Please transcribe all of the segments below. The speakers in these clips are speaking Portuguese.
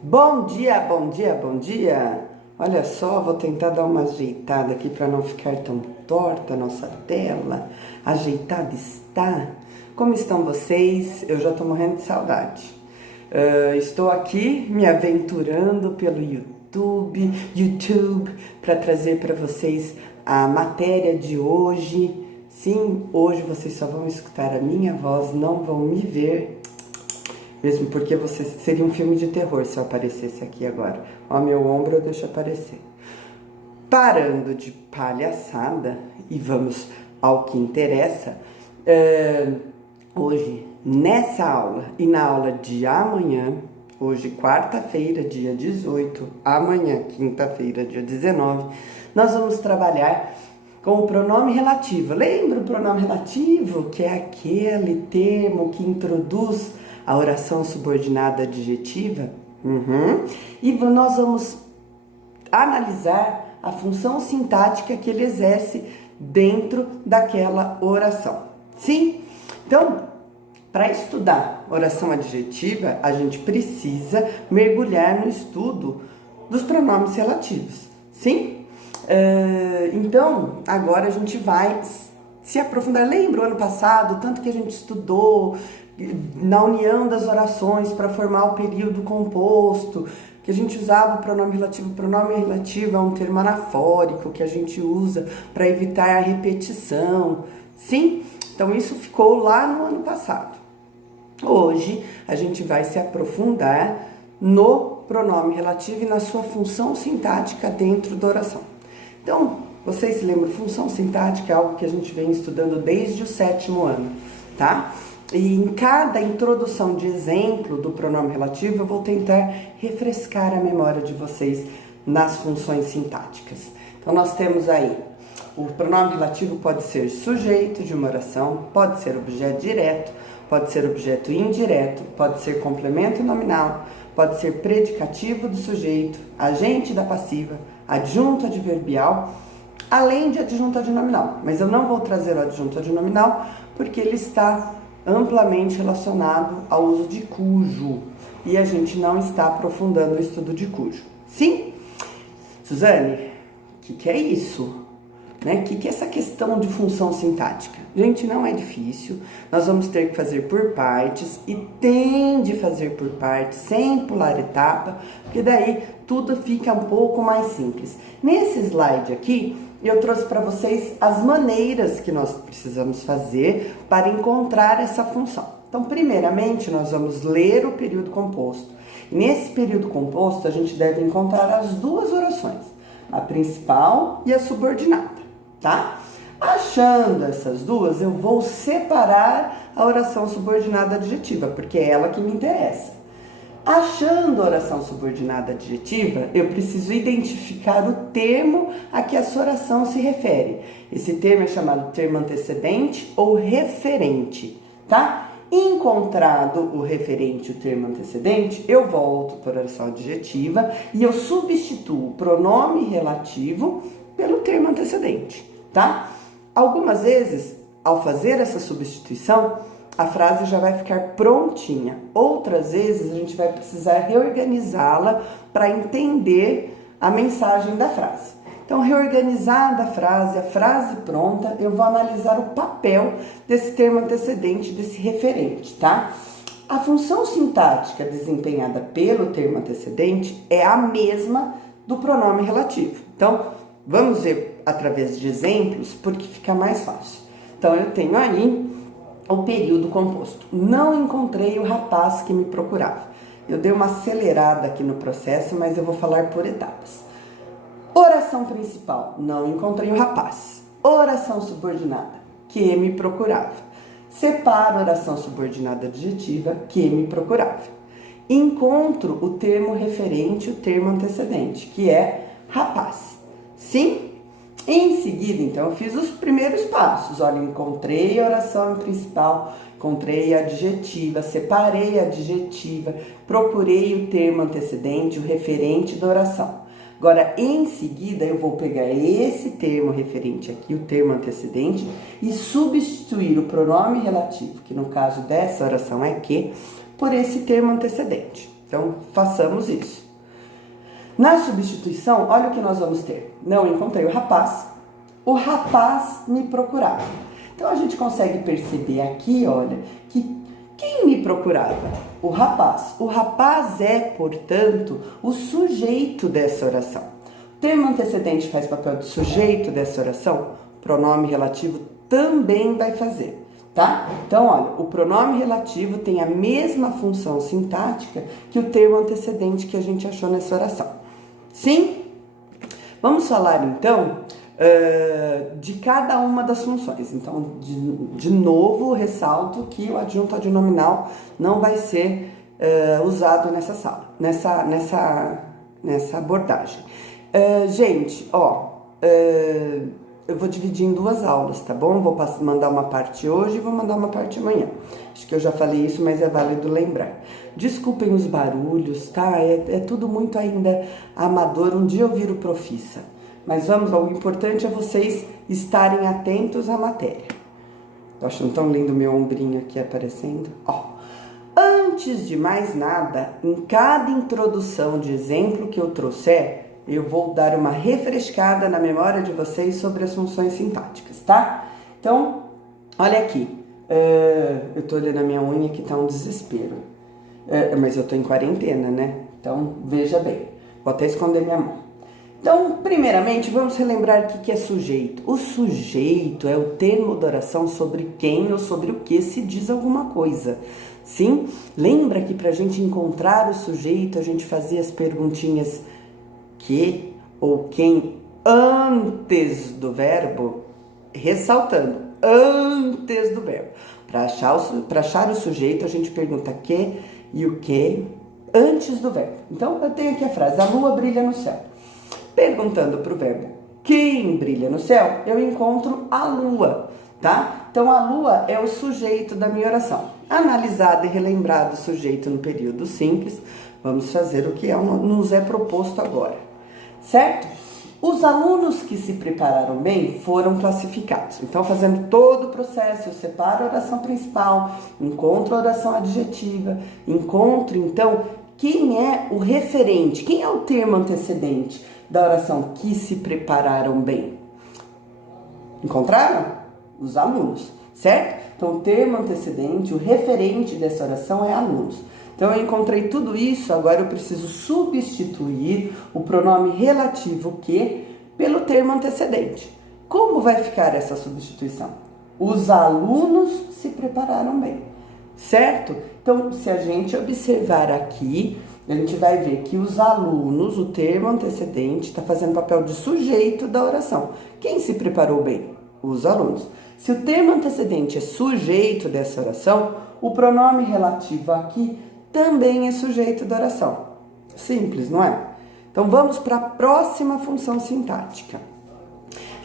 Bom dia, bom dia, bom dia! Olha só, vou tentar dar uma ajeitada aqui para não ficar tão torta a nossa tela. Ajeitada está? Como estão vocês? Eu já estou morrendo de saudade. Estou aqui me aventurando pelo YouTube para trazer para vocês a matéria de hoje. Sim, hoje vocês só vão escutar a minha voz, não vão me ver. Mesmo porque seria um filme de terror se eu aparecesse aqui agora. Ó, meu ombro eu deixo aparecer. Parando de palhaçada e vamos ao que interessa. Hoje, nessa aula e na aula de amanhã, hoje quarta-feira, dia 18, amanhã, quinta-feira, dia 19, nós vamos trabalhar com o pronome relativo. Lembra o pronome relativo? Que é aquele termo que introduz a oração subordinada adjetiva. E nós vamos analisar a função sintática que ele exerce dentro daquela oração. Sim? Então, para estudar oração adjetiva, a gente precisa mergulhar no estudo dos pronomes relativos. Sim? Então, agora a gente vai se aprofundar. Lembra o ano passado, tanto que a gente estudou na união das orações para formar o período composto, que a gente usava o pronome relativo. O pronome relativo é um termo anafórico que a gente usa para evitar a repetição. Sim? Então isso ficou lá no ano passado. Hoje a gente vai se aprofundar no pronome relativo e na sua função sintática dentro da oração. Então, vocês se lembram, função sintática é algo que a gente vem estudando desde o 7º ano, tá? E em cada introdução de exemplo do pronome relativo, eu vou tentar refrescar a memória de vocês nas funções sintáticas. Então, nós temos aí, o pronome relativo pode ser sujeito de uma oração, pode ser objeto direto, pode ser objeto indireto, pode ser complemento nominal, pode ser predicativo do sujeito, agente da passiva, adjunto adverbial, além de adjunto adnominal. Mas eu não vou trazer o adjunto adnominal porque ele está amplamente relacionado ao uso de cujo e a gente não está aprofundando o estudo de cujo. Sim? Suzane, o que é isso? O que é essa questão de função sintática? Gente, não é difícil, nós vamos ter que fazer por partes e tem de fazer por partes, sem pular etapa, porque daí tudo fica um pouco mais simples. Nesse slide aqui, eu trouxe para vocês as maneiras que nós precisamos fazer para encontrar essa função. Então, primeiramente, nós vamos ler o período composto. E nesse período composto, a gente deve encontrar as duas orações, a principal e a subordinada, tá? Achando essas duas, eu vou separar a oração subordinada adjetiva, porque é ela que me interessa. Achando a oração subordinada adjetiva, eu preciso identificar o termo a que essa oração se refere. Esse termo é chamado termo antecedente ou referente, tá? Encontrado o referente e o termo antecedente, eu volto para a oração adjetiva e eu substituo o pronome relativo pelo termo antecedente, tá? Algumas vezes, ao fazer essa substituição, a frase já vai ficar prontinha. Outras vezes, a gente vai precisar reorganizá-la para entender a mensagem da frase. Então, reorganizada a frase pronta, eu vou analisar o papel desse termo antecedente, desse referente, tá? A função sintática desempenhada pelo termo antecedente é a mesma do pronome relativo. Então, vamos ver através de exemplos, porque fica mais fácil. Então, eu tenho aí o período composto. Não encontrei o rapaz que me procurava. Eu dei uma acelerada aqui no processo, mas eu vou falar por etapas. Oração principal, não encontrei o rapaz. Oração subordinada, que me procurava. Separo a oração subordinada adjetiva, que me procurava. Encontro o termo referente, o termo antecedente, que é rapaz. Sim? Em seguida, então, eu fiz os primeiros passos. Olha, encontrei a oração principal, encontrei a adjetiva, separei a adjetiva, procurei o termo antecedente, o referente da oração. Agora, em seguida, eu vou pegar esse termo referente aqui, o termo antecedente, e substituir o pronome relativo, que no caso dessa oração é que, por esse termo antecedente. Então, façamos isso. Na substituição, olha o que nós vamos ter. Não encontrei o rapaz me procurava. Então, a gente consegue perceber aqui, olha, que quem me procurava? O rapaz. O rapaz é, portanto, o sujeito dessa oração. O termo antecedente faz papel de sujeito dessa oração, o pronome relativo também vai fazer, tá? Então, olha, o pronome relativo tem a mesma função sintática que o termo antecedente que a gente achou nessa oração. Sim? Vamos falar, então, de cada uma das funções. Então, de novo, ressalto que o adjunto adnominal não vai ser usado nessa sala, nessa abordagem. Gente, eu vou dividir em 2 aulas, tá bom? Vou mandar uma parte hoje e vou mandar uma parte amanhã. Acho que eu já falei isso, mas é válido lembrar. Desculpem os barulhos, tá? É tudo muito ainda amador. Um dia eu viro profissa. Mas vamos lá, o importante é vocês estarem atentos à matéria. Tô achando tão lindo o meu ombrinho aqui aparecendo. Antes de mais nada, em cada introdução de exemplo que eu trouxer, eu vou dar uma refrescada na memória de vocês sobre as funções sintáticas, tá? Então, olha aqui. Eu tô olhando a minha unha que tá um desespero. Mas eu tô em quarentena, né? Então, veja bem. Vou até esconder minha mão. Então, primeiramente, vamos relembrar o que é sujeito. O sujeito é o termo da oração sobre quem ou sobre o que se diz alguma coisa. Sim? Lembra que para a gente encontrar o sujeito, a gente fazia as perguntinhas que ou quem antes do verbo, ressaltando, antes do verbo. Para achar o sujeito, a gente pergunta que e o que antes do verbo. Então, eu tenho aqui a frase, a lua brilha no céu. Perguntando para o verbo quem brilha no céu, eu encontro a lua, tá? Então, a lua é o sujeito da minha oração. Analisado e relembrado o sujeito no período simples, vamos fazer o que nos é proposto agora, certo? Os alunos que se prepararam bem foram classificados. Então, fazendo todo o processo, eu separo a oração principal, encontro a oração adjetiva, encontro, então, quem é o referente, quem é o termo antecedente da oração que se prepararam bem. Encontraram? Os alunos, certo? Então, o termo antecedente, o referente dessa oração é alunos. Então, eu encontrei tudo isso, agora eu preciso substituir o pronome relativo que pelo termo antecedente. Como vai ficar essa substituição? Os alunos se prepararam bem, certo? Então, se a gente observar aqui, a gente vai ver que os alunos, o termo antecedente, está fazendo papel de sujeito da oração. Quem se preparou bem? Os alunos. Se o termo antecedente é sujeito dessa oração, o pronome relativo aqui também é sujeito da oração. Simples, não é? Então, vamos para a próxima função sintática.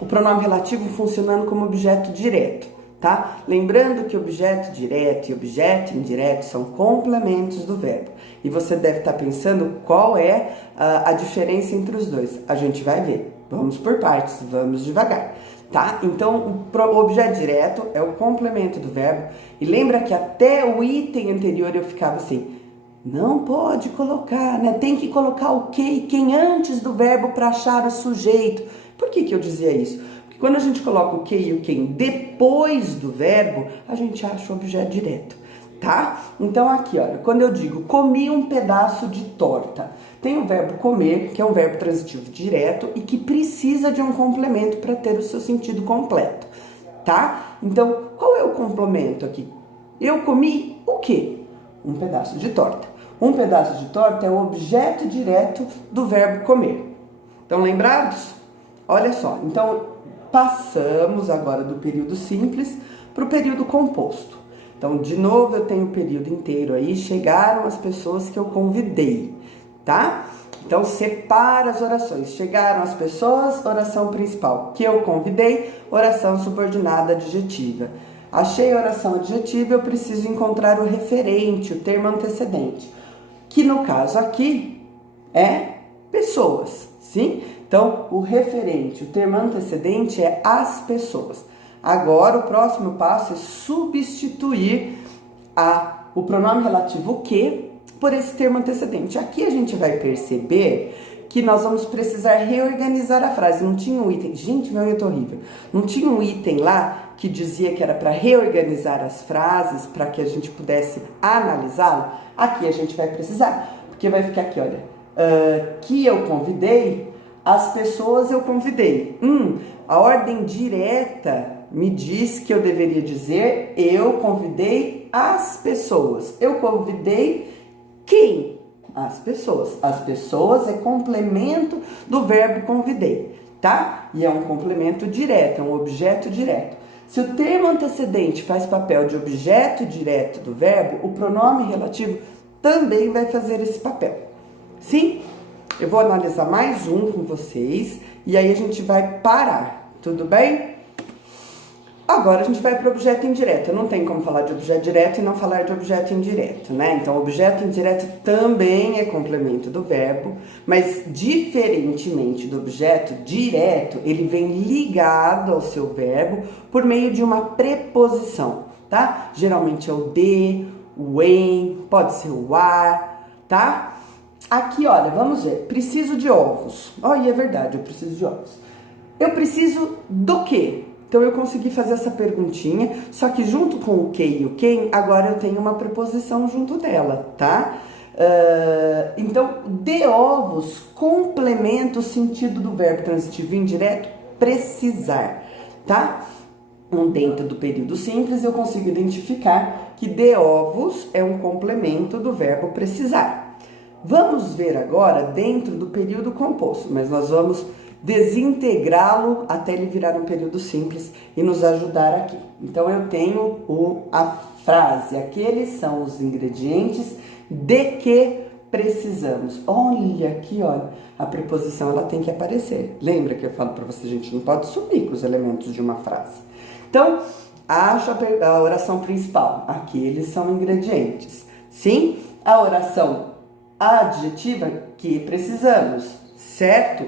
O pronome relativo funcionando como objeto direto, tá? Lembrando que objeto direto e objeto indireto são complementos do verbo. E você deve estar pensando qual é a diferença entre os dois. A gente vai ver. Vamos por partes, vamos devagar, tá? Então, o objeto direto é o complemento do verbo. E lembra que até o item anterior eu ficava assim, não pode colocar, né? Tem que colocar o que e quem antes do verbo para achar o sujeito. Por que eu dizia isso? Porque quando a gente coloca o que e o quem depois do verbo, a gente acha o objeto direto, tá? Então aqui, olha, quando eu digo comi um pedaço de torta, tem o verbo comer, que é um verbo transitivo direto e que precisa de um complemento para ter o seu sentido completo, tá? Então, qual é o complemento aqui? Eu comi o quê? Um pedaço de torta. Um pedaço de torta é o objeto direto do verbo comer. Estão lembrados? Olha só, então passamos agora do período simples para o período composto. Então, de novo, eu tenho o período inteiro aí, chegaram as pessoas que eu convidei, tá? Então, separa as orações. Chegaram as pessoas, oração principal, que eu convidei, oração subordinada adjetiva. Achei a oração adjetiva, eu preciso encontrar o referente, o termo antecedente, que no caso aqui é pessoas, sim? Então, o referente, o termo antecedente é as pessoas. Agora, o próximo passo é substituir o pronome relativo que por esse termo antecedente. Aqui a gente vai perceber que nós vamos precisar reorganizar a frase. Não tinha um item, gente, meu, eu tô horrível. Não tinha um item lá que dizia que era para reorganizar as frases, para que a gente pudesse analisá-la? Aqui a gente vai precisar, porque vai ficar aqui, olha, que eu convidei, as pessoas eu convidei. A ordem direta me diz que eu deveria dizer eu convidei as pessoas. Eu convidei quem? As pessoas. As pessoas é complemento do verbo convidei, tá? E é um complemento direto, é um objeto direto. Se o termo antecedente faz papel de objeto direto do verbo, o pronome relativo também vai fazer esse papel. Sim? Eu vou analisar mais um com vocês e aí a gente vai parar, tudo bem? Agora a gente vai para o objeto indireto. Não tem como falar de objeto direto e não falar de objeto indireto, né? Então, objeto indireto também é complemento do verbo, mas diferentemente do objeto direto, ele vem ligado ao seu verbo por meio de uma preposição, tá? Geralmente é o de, o em, pode ser o a, tá? Aqui, olha, vamos ver. Preciso de ovos. Olha, é verdade, eu preciso de ovos. Eu preciso do quê? Então, eu consegui fazer essa perguntinha, só que junto com o que e o quem, agora eu tenho uma preposição junto dela, tá? Então, de ovos complementa o sentido do verbo transitivo indireto precisar, tá? Dentro do período simples, eu consigo identificar que de ovos é um complemento do verbo precisar. Vamos ver agora dentro do período composto, mas nós vamos desintegrá-lo até ele virar um período simples e nos ajudar aqui. Então, eu tenho a frase, aqueles são os ingredientes de que precisamos. Olha aqui, olha, a preposição ela tem que aparecer. Lembra que eu falo para você, gente, não pode sumir com os elementos de uma frase. Então, acha a oração principal, aqueles são ingredientes. Sim, a oração adjetiva que precisamos, certo?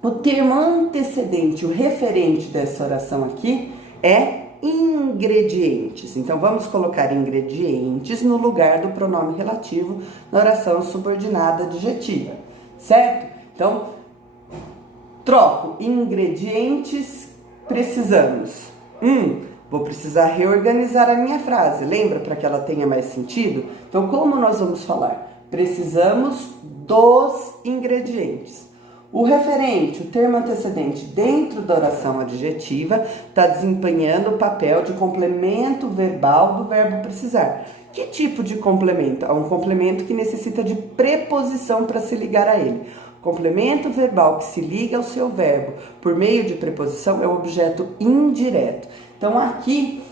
O termo antecedente, o referente dessa oração aqui é ingredientes. Então, vamos colocar ingredientes no lugar do pronome relativo na oração subordinada adjetiva, certo? Então, troco ingredientes, precisamos. Vou precisar reorganizar a minha frase, lembra? Para que ela tenha mais sentido? Então, como nós vamos falar? Precisamos dos ingredientes. O referente, o termo antecedente dentro da oração adjetiva, está desempenhando o papel de complemento verbal do verbo precisar. Que tipo de complemento? É um complemento que necessita de preposição para se ligar a ele. Complemento verbal que se liga ao seu verbo por meio de preposição é o objeto indireto. Então, aqui,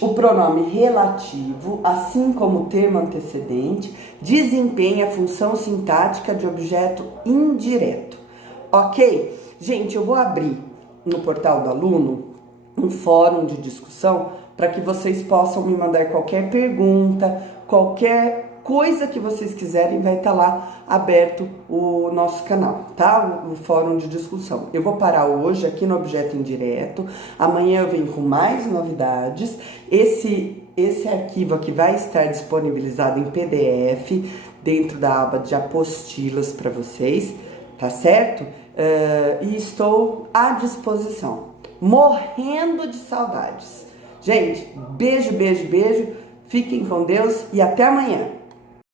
o pronome relativo, assim como o termo antecedente, desempenha a função sintática de objeto indireto. Ok? Gente, eu vou abrir no portal do aluno um fórum de discussão para que vocês possam me mandar qualquer pergunta, qualquer coisa que vocês quiserem, vai estar lá aberto o nosso canal, tá? O fórum de discussão. Eu vou parar hoje aqui no objeto indireto, amanhã eu venho com mais novidades. Esse arquivo aqui vai estar disponibilizado em PDF dentro da aba de apostilas para vocês, tá certo? E estou à disposição, morrendo de saudades. Gente, beijo, beijo, beijo, fiquem com Deus e até amanhã.